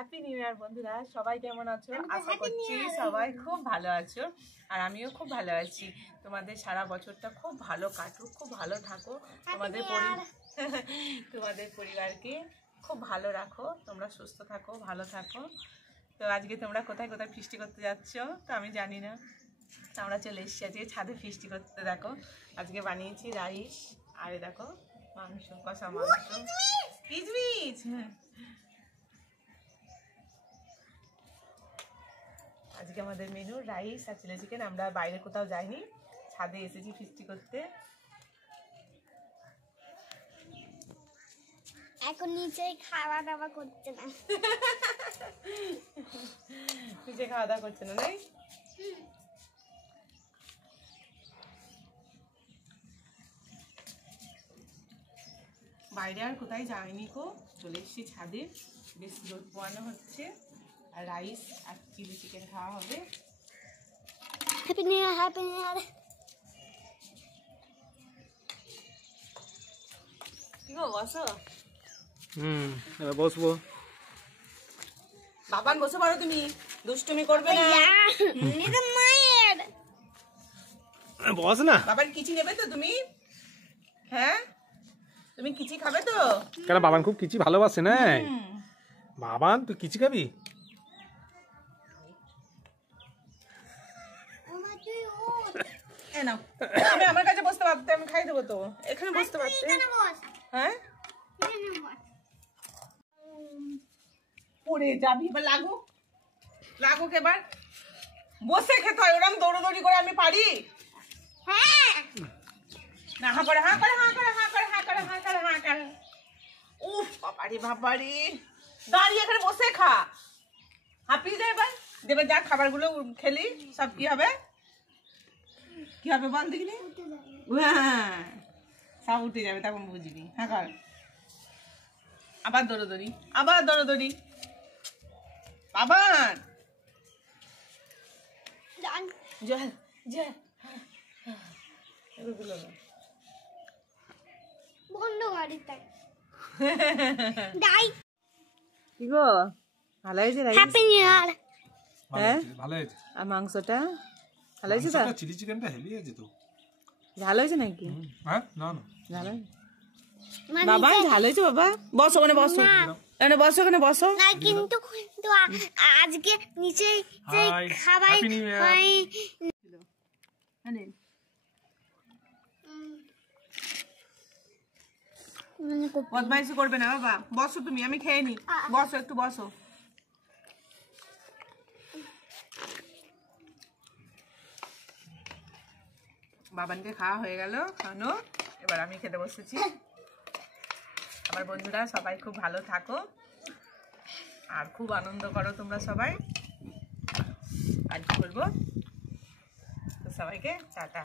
Happy new year বন্ধুরা, সবাই কেমন আছো? আশা করছি সবাই খুব ভালো আছো, আর আমিও খুব ভালো আছি। তোমাদের সারা বছরটা খুব ভালো কাটুক, খুব ভালো থাকো, তোমাদের পরিবারকে খুব ভালো রাখো, তোমরা সুস্থ থাকো, ভালো থাকো। তো আজকে তোমরা কোথায় কোথায় ফিস্টি করতে যাচ্ছ তো আমি জানি না, আমরা চলে এসেছি আজকে ছাদে ফিস্টি করতে। দেখো আজকে বানিয়েছি রাইস, আর দেখো মাংস, কষা মাংস, কিচমিচ। আজকে আমাদের মেনু রাইস আর চিলি চিকেন। আমরা বাইরে কোথাও যাইনি, ছাদে এসেছি ফিস্টি করতে। এখন নিচে খাওয়া দাওয়া করছে না, নিচে খাওয়া দাওয়া করছে না, নাই? বাইরে আর কোথায় যাইনি কো, চলে এসেছি ছাদে। বেশ রোদ পোয়ানো হচ্ছে, আর রাইস আর চিলি চিকেন খাওয়া হবে। Happy new year, happy new year. কি গো, বসো। এবার বসবো। বাবান বসে পারো, তুমি দুষ্টুমি করবে না। এটা মায়ের বস না। বাবার কিচি নেবে তো তুমি? হ্যাঁ, তুমি কিচি খাবে তো? কেন বাবান খুব কিচি ভালোবাসে না? বাবান তুই কিচি খাবি? আমি আমার কাছে বসতে পারতে, আমি খাই দেবো তো। এখানে বসতে পারতে। হ্যাঁ, পড়ে যাবি, এবার লাগুক লাগুক। এবার বসে খেতে হয়, ওরকম দৌড়োদৌড়ি করে আমি পারি? হ্যাঁ না, হা করে হা করে হা করে হা করে হা করে হা করে হা করে। উফ বাবারি বাবারি, দাঁড়িয়ে এখানে বসে খা। হাঁপিয়ে যায় এবার। দেবে যা খাবারগুলো খেলি, সব কি হবে? কি হবে বল দেখিনি? হ্যাঁ, সব উঠে যাবে, তখন বুঝবি। হ্যাঁ কর, আবার দৌড়োদৌড়ি, আবার দৌড়োদৌড়ি। বাবান জল জল, এগুলো না। বন্ধ গাড়িতে ডাই। কি গো, ভালো হয়েছে রাইস? Happy new year. হ্যাঁ ভালো হয়েছে। আর মাংসটা ভালো হয়েছে তো? চিলি চিকেনটা হেভি আছে তো। ঝাল হয়েছে নাকি? হ্যাঁ, না না ঝাল বাবা, ঝাল হয়েছে বাবা। বসো ওখানে, বসো এখানে, বসো ওখানে, বসো। না কিন্তু আজকে নিচে যে খাবার খাই। বদমাইশি করবে না বাবা, বসো তুমি, আমি খেয়ে নি। বসো একটু, বসো। বাবানকে খাওয়া হয়ে গেল, খানো। এবার আমি খেতে বসেছি। আমার বন্ধুরা সবাই খুব ভালো থাকো, আর খুব আনন্দ করো তোমরা সবাই। আর কি বলবো, তো সবাইকে টাটা।